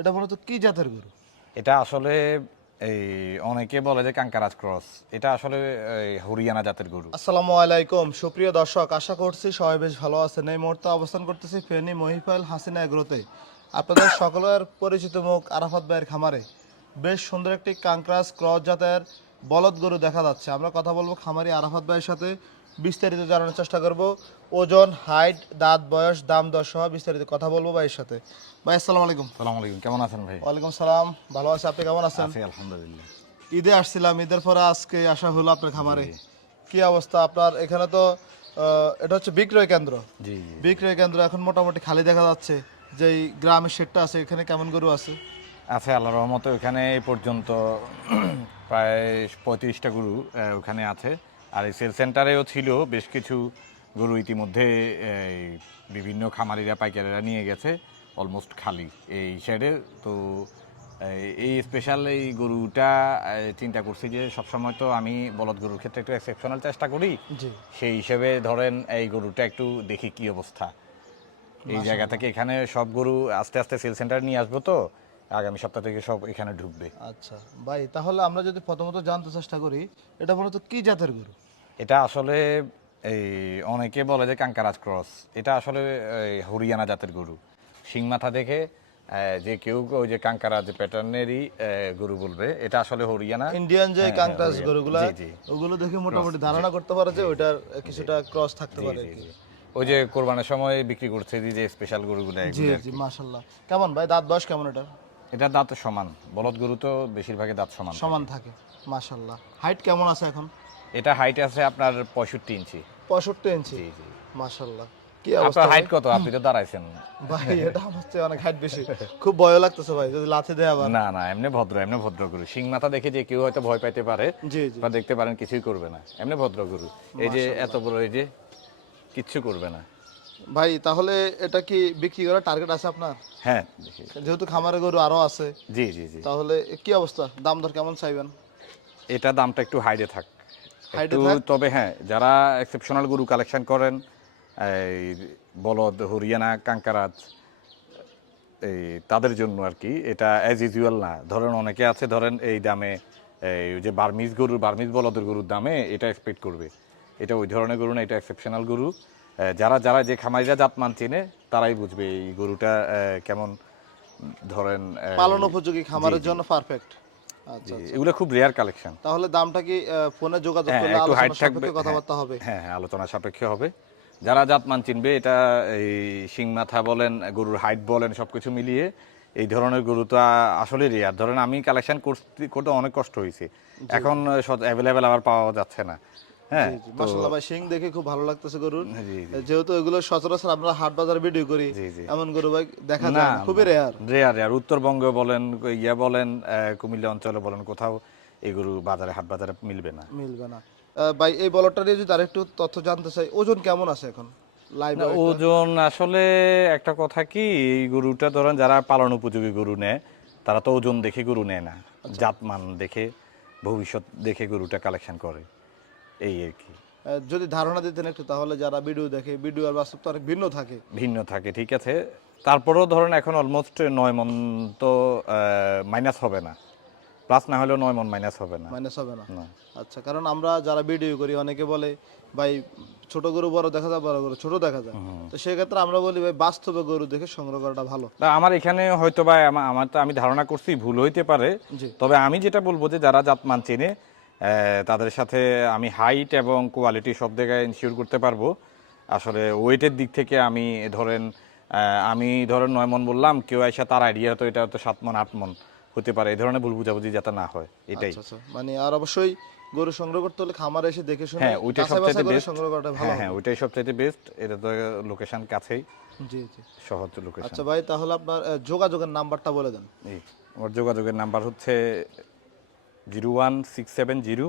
এটা মূলত কি জাতের গরু? এটা আসলে এই অনেকে বলে যে কাঙ্কারাজ ক্রস। এটা আসলে এই, হরিয়ানা জাতের গরু। আসসালামু আলাইকুম। সুপ্রিয় দর্শক আশা করছি সবাই বেশ ভালো আছেন। এই মুহূর্তে অবস্থান করতেছি ফেনী মহিফাইল হাসিনা এগ্রোতে। আপনাদের সকলের পরিচিত মুখ আরাফাত ভাইয়ের খামারে। বেশ সুন্দর একটি কাঙ্করাস ক্রস জাতের বলদ গরু দেখা যাচ্ছে। আমরা কথা বলব খামারি আরাফাত ভাইয়ের সাথে। বিস্তারিত জানানোর চেষ্টা করব। ওজন হাইট দাঁত বয়স দাম দর সহ বিস্তারিত কথা বলব ভাইয়ের সাথে। ভাই আসসালামু আলাইকুম। সালাম আলাইকুম। কেমন আছেন ভাই? ওয়ালাইকুম সালাম। ভালো আছি আপনি কেমন আছেন? আছি আলহামদুলিল্লাহ। ঈদে আসছিলাম ঈদের পরে আজকে আসা হলো আপনার খামারে। কি অবস্থা আপনার? এখানে তো এটা হচ্ছে বিক্রয় কেন্দ্র। জি বিক্রয় কেন্দ্র এখন মোটামুটি খালি দেখা যাচ্ছে। যে গ্রামের শেডটা আছে এখানে কেমন গরু আছে? আছে আল্লাহর রহমতে ওখানে এই পর্যন্ত প্রায় পঁয়ত্রিশটা গরু ওখানে আছে। আর এই সেল সেন্টারেও ছিল বেশ কিছু গরু ইতিমধ্যে এই বিভিন্ন খামারিরা পাইকারেরা নিয়ে গেছে অলমোস্ট খালি এই সাইডে তো এই- স্পেশাল এই গরুটা চিন্তা করছি যে সবসময় তো আমি বলদ গরুর ক্ষেত্রে একটু এক্সেপশনাল চেষ্টা করি। সেই হিসেবে ধরেন এই গরুটা একটু দেখি কি অবস্থা। এই জায়গা থেকে এখানে সব গরু আস্তে আস্তে সেল সেন্টার নিয়ে আসব তো। আগামী সপ্তাহ থেকে সব এখানে ঢুকবে। আচ্ছা ভাই তাহলে আমরা যদি প্রথমত জানতে চেষ্টা করি এটা মূলত কি জাতের গরু? এটা আসলে এই অনেকে বলে যে কাঙ্কারাজ ক্রস। এটা আসলে এই, হরিয়ানা জাতের গরু। শিং মাথা দেখে আহ, যে কেউ ওই যে কাঙ্কারাজ প্যাটার্নেরই গরু বলবে এটা আসলে হরিয়ানা। ইন্ডিয়ান যে হ্যাঁ, কাঙ্করাস হরিয়ানা। গরুগুলা জি, জি। ওগুলো দেখে মোটামুটি ধারণা করতে পারে যে ওইটার কিছুটা ক্রস থাকতে পারে আর কি। ওই যে কোরবানের সময় বিক্রি করছে যে স্পেশাল গরুগুলো জি এগুলো। জি মাশাল্লাহ কেমন ভাই দাঁত বয়স কেমন এটা এটা দাঁত সমান। বলদ গরু তো বেশিরভাগই দাঁত সমান সমান থাকে মাশাল্লাহ হাইট কেমন আছে এখন? এটা হাইট আছে আপনার পঁয়ষট্টি ইঞ্চি। পঁয়ষট্টি ইঞ্চি? জি জি। মাশাল্লাহ কি আপনার হাইট কত? আপনি তো দাঁড়াইছেন। ভাই এটা আমার চেয়ে অনেক হাইট বেশি। খুব ভয় লাগতেছে ভাই যদি লাথি দেয় আবার। না না এমনি ভদ্র এমনি ভদ্র গরু। শিং মাথা দেখে যে কেউ হয়তো ভয় পাইতে পারে জি জি। বা দেখতে পারেন কিছুই করবে না। এমনি ভদ্র গরু। এই যে এত বড় এই যে কিচ্ছু করবে না। ভাই তাহলে এটা কি বিক্রি করার টার্গেট আছে আপনার? হ্যাঁ যেহেতু খামারে গরু আরও আছে জি জি জি। তাহলে কি অবস্থা? দাম দর কেমন চাইবেন? এটা দামটা একটু হাইডে থাক। একটু থাক? তবে হ্যাঁ যারা এক্সেপশনাল গরু কালেকশন করেন এই বলদ হরিয়ানা কাঙ্কারাজ এই তাদের জন্য আর কি এটা অ্যাজ ইউজুয়াল না। ধরেন অনেকে আছে ধরেন এই দামে এই যে বার্মিজ গরুর বার্মিজ বলদের গরুর দামে এটা এক্সপেক্ট করবে। এটা ওই ধরনের গরু না এটা এক্সেপশনাল গরু। যারা যারা যে খামারিরা জাতমান চেনে তারাই বুঝবে এই গরুটা কেমন ধরেন পালন উপযোগী খামারের জন্য পারফেক্ট আচ্ছা এগুলো খুব রেয়ার কালেকশন তাহলে দামটা কি ফোনে যোগাযোগ হ্যাঁ, করলে একটু আলোচনা থাকবে, কথাবার্তা হবে? হ্যাঁ হ্যাঁ আলোচনা সাপেক্ষে হবে। যারা জাতমান চিনবে এটা এই শিং মাথা বলেন গরুর হাইট বলেন সবকিছু মিলিয়ে এই ধরনের গরু তো আসলে রেয়ার ধরেন আমি কালেকশন করতে করতে অনেক কষ্ট হয়েছে। এখন অ্যাভেলেবেল আবার পাওয়া যাচ্ছে না। হ্যাঁ মাশাআল্লাহ ভাই সিং দেখে খুব ভালো লাগতেছে গরুর। যেহেতু এগুলো সচরাচর আমরা হাট বাজার ভিডিও করি জি, জি। এমন গরু ভাই দেখা যায় না, খুবই রেয়ার রেয়ার রেয়ার উত্তরবঙ্গে বলেন ইয়া বলেন কুমিল্লা অঞ্চলে বলেন কোথাও এই গরু বাজারে হাট বাজারে মিলবে না। মিলবে না। ভাই এই বলটা নিয়ে যদি আরেকটু তথ্য জানতে চাই ওজন কেমন আছে এখন? ওজন আসলে একটা কথা কি এই গরুটা ধরেন যারা পালন উপযোগী গরু নেয় তারা তো ওজন দেখে গরু নেয় না জাতমান দেখে ভবিষ্যৎ দেখে গরুটা কালেকশন করে। এই আর কি। যদি ধারণা দিতেন একটু তাহলে যারা ভিডিও দেখে ভিডিও আর বাস্তব তো অনেক ভিন্ন থাকে। ভিন্ন থাকে ঠিক আছে। তারপরেও ধরেন এখন অলমোস্ট নয় মন তো মাইনাস হবে না। প্লাস না হলেও নয় মন মাইনাস হবে না। মাইনাস হবে না। আচ্ছা কারণ আমরা যারা ভিডিও করি অনেকে বলে ভাই ছোট গরু বড় দেখা যায় বড় গরু ছোট দেখা যায় তো সেক্ষেত্রে আমরা বলি ভাই বাস্তবে গরু দেখে সংগ্রহ করাটা ভালো। আমার এখানে হয়তো বা আমা- আমার তো আমি ধারণা করছি ভুল হইতে পারে। তবে আমি যেটা বলব যে যারা জাতমান চেনে তাদের সাথে আমি হাইট এবং কোয়ালিটি সব জায়গায় ইনশিওর করতে পারব। আসলে ওয়েটের দিক থেকে আমি ধরেন আমি ধরেন নয় মন বললাম কেউ এসে তার আইডিয়া তো এটা তো সাত মন আট মন হতে পারে। এই ধরনের ভুল বুঝাবুঝি যাতে না হয় এটাই। আচ্ছা আচ্ছা। মানে আর অবশ্যই গরু সংগ্রহ করতে হলে খামারে এসে দেখে শুনে হ্যাঁ ওইটাই সবচেয়ে বেস্ট সংগ্রহ করাটা ভালো হ্যাঁ হ্যাঁ ওইটাই সবচেয়ে বেস্ট এটা তো লোকেশন কাছেই। জি জি। সহজ লোকেশন আচ্ছা ভাই তাহলে আপনার যোগাযোগের নাম্বারটা বলে দেন। এই আমার যোগাযোগের নাম্বার হচ্ছে zero one six seven zero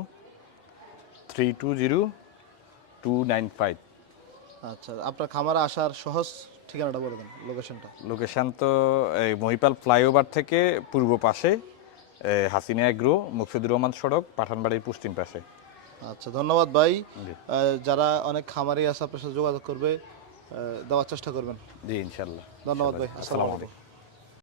three two zero two nine five. আচ্ছা আপনার খামারে আসার সহজ ঠিকানাটা বলে দেন লোকেশনটা। লোকেশন তো এই মহিপাল ফ্লাইওভার থেকে পূর্ব পাশে হাসিনা এগ্রো মুকসুদুর রহমান সড়ক পাঠানবাড়ির পশ্চিম পাশে। আচ্ছা ধন্যবাদ ভাই। যারা অনেক খামারি আছে আপনার সাথে যোগাযোগ করবে দেওয়ার চেষ্টা করবেন। জি ইনশাল্লাহ ধন্যবাদ ভাই আসসালামু আসসালামু আলাইকুম।